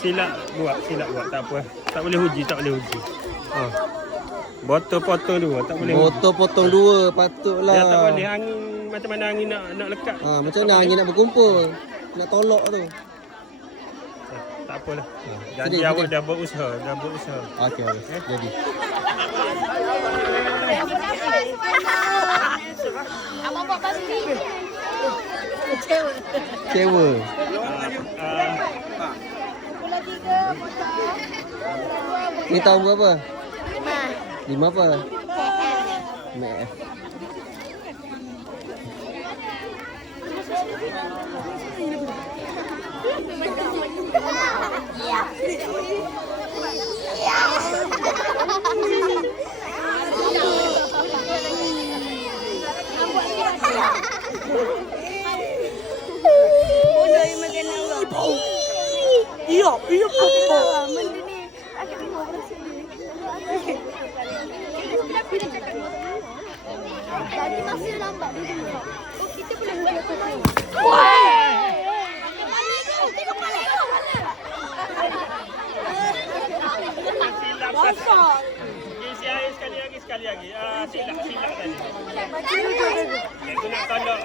Silap buat, tak apa. Tak boleh uji. Ha. Botol potong dua, tak boleh. Botol potong dua, patutlah. Dia tak boleh angin, macam mana angin nak lekat. Macam mana angin nak berkumpul? Nak tolak tu. Tak apalah. Jadi awak dah berusaha, Okey. Jadi. Abang buat pasti. Kecewa. Bola 3, Ni tahun berapa? 5. 5 apa? CF. MF. Bodoh yang makan orang. Iya, apa? Benda ni akan tengok sini. Jadi masih lambat dulu. Oh, kita boleh buat tu. Woi! Tengok kepala tu. Bosok. Isi air sekali lagi. Silap tadi. Itu nak tolak